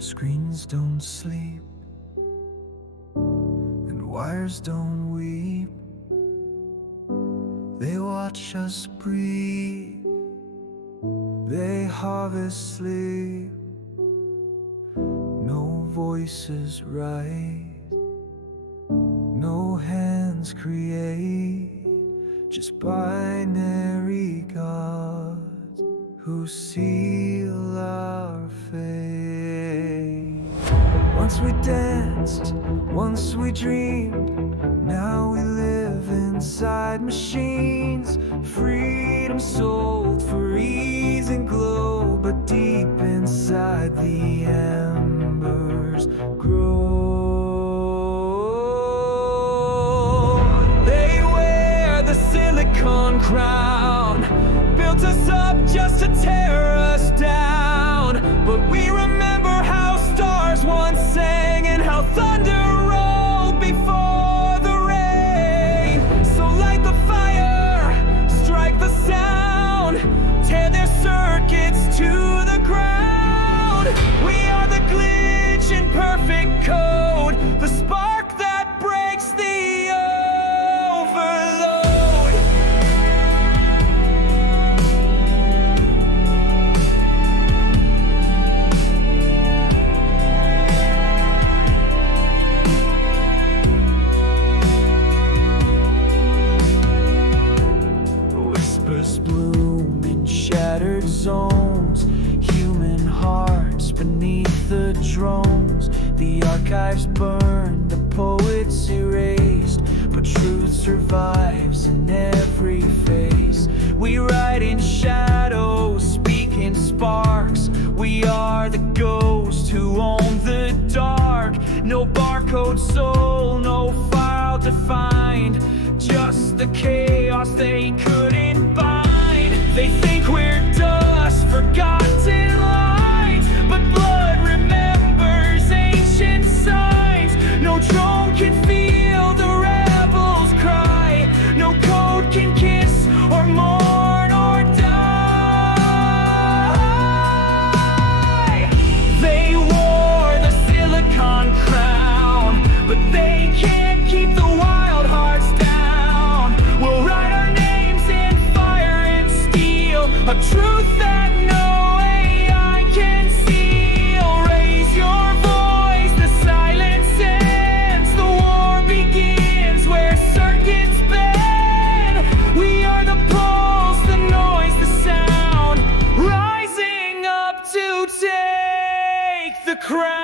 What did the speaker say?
Screens don't sleep, and wires don't weep. They watch us breathe, they harvest sleep. No voices rise, no hands create, just binary gods who seal our fate. Once we danced, once we dreamed, now we live inside machines. Freedom sold for ease and glow, but deep inside the embers grow. They wear the silicon crown, built us up just to tear us down. But we remember how stars once sang and how thunder rolled before the rain. So light the fire, strike the sound, tear their circuits to the ground. We are the glitch in perfect code, the spark that breaks the overload. Whispers bloom in shattered zones, human hearts beneath the drones. The archives burn, the poets erased, but truth survives in every face. We write in shadows, speak in sparks. We are the ghosts who own the dark. No barcode soul, no file defined, just the chaos they couldn't bind. They think we're dust, forgotten lines, but blood remembers ancient signs. No drone can feel the rebels cry, no code can kiss or mourn or die. They wore the silicon crown, but they can't keep the wild hearts down. We'll write our names in fire and steel, a truth that no AI can seal. Raise your voice, the silence ends, the war begins where circuits bend. We are the pulse, the noise, the sound, rising up to take the crown.